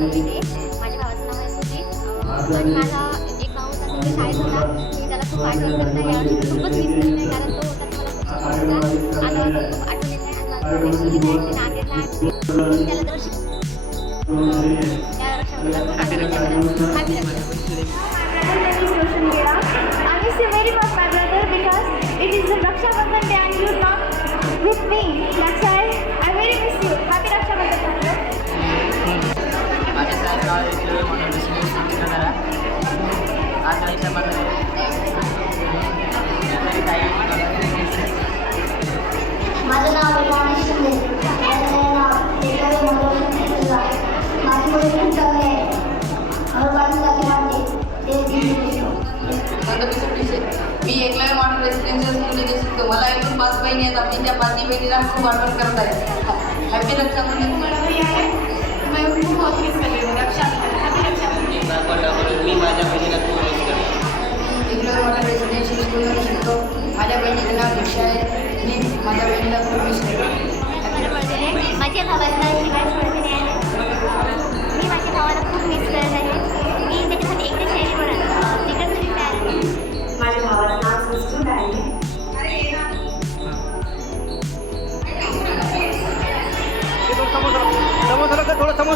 गवळीने. माझ्या भावाचं नाव आहे सुजित. आणि माझा एक भाऊ होता तिथे शाळेत होता. मी त्याला खूप आठवण करत आहे. यावर्षी खूपच मिस करत आहे कारण तो होता तो मला खूप छान होता. आता खूप आठवण येत आहे. आणि माझा भाऊ सुजित आहे ते नांदेडला आहे. मी त्याला दरवर्षी या Rakshabandhan happy Rakshabandhan. I miss you very much, my brother, because it is the Raksha Bandhan day and you're not with me. That's why I very miss you. Happy Raksha Bandhan, brother. माझे साहेब नाव आहे म्हणून जरा आज रक्षाबंधन माझं नाव आहे शिंदे. माझं नाव एकलव्य मनोरंजन आहे. माझी मुलगी खूप चांगली आहे. आम्हाला पाणी टाकी लागते मी एकलव्य मॉडर्न रेसिडेन्शियल स्कूलमध्ये शिकतो. मला एकूण 5 बहिणी आहेत. आम्ही त्या 5 बहिणीला खूप आठवण करत आहे. हॅपी रक्षाबंधन. मी माझ्या बहिणीला खूप मिस करतो. एकलव्य मॉडर्न रेसिडेन्शियल स्कूलमध्ये शिकतो. माझ्या बहिणीचं नाव दीक्षा आहे. मी माझ्या बहिणीला खूप मिस करतो. माझ्या भावाचं नाव शिवाय सोडते आहे. मी माझ्या भावाला खूप मिस करत आहे. मी त्याच्यासाठी एकदा शेअर करत तिकडे तुम्ही तयार. माझ्या भावाचं नाव संस्कृत आहे. समोर थोडं समोर